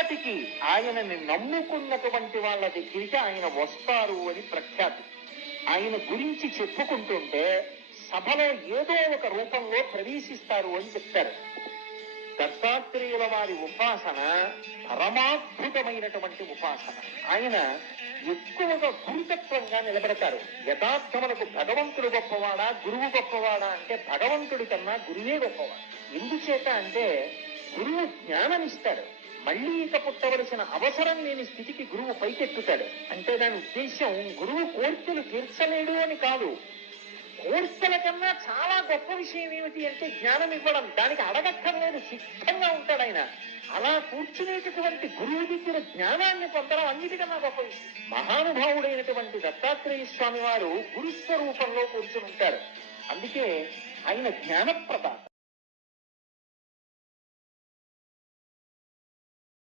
ఎప్పటికీ ఆయనని నమ్ముకున్నటువంటి వాళ్ళ దగ్గరికి ఆయన వస్తారు అని ప్రఖ్యాతి. ఆయన గురించి చెప్పుకుంటుంటే సభలో ఏదో ఒక రూపంలో ప్రవేశిస్తారు అని చెప్తారు. దత్తాత్రేయుల వారి ఉపాసన పరమాద్భుతమైనటువంటి ఉపాసన. ఆయన ఎక్కువగా గురుతత్వంగా నిలబడతారు. యథార్థములకు భగవంతుడు గొప్పవాడా గురువు గొప్పవాడా అంటే భగవంతుడి కన్నా గురువే గొప్పవాడు. ఎందుచేత అంటే గురువు జ్ఞానమిస్తాడు, మళ్ళీ ఇక పుట్టవలసిన అవసరం లేని స్థితికి గురువు పైకెత్తుతాడు. అంటే దాని ఉద్దేశం గురువు కోర్కెలు తీర్చలేడు అని కాదు. కోర్కెల కన్నా చాలా గొప్ప విషయం ఏమిటి అంటే జ్ఞానం ఇవ్వడం. దానికి అడగక్కర్లేదు, సిద్ధంగా ఉంటాడు ఆయన. అలా కూర్చునేటటువంటి గురువు దగ్గర జ్ఞానాన్ని పొందడం అన్నిటికన్నా గొప్ప విషయం. మహానుభావుడైనటువంటి దత్తాత్రేయ స్వామి వారు గురుస్వరూపంలో కూర్చుని ఉంటారు. అందుకే ఆయన జ్ఞానప్రదాత.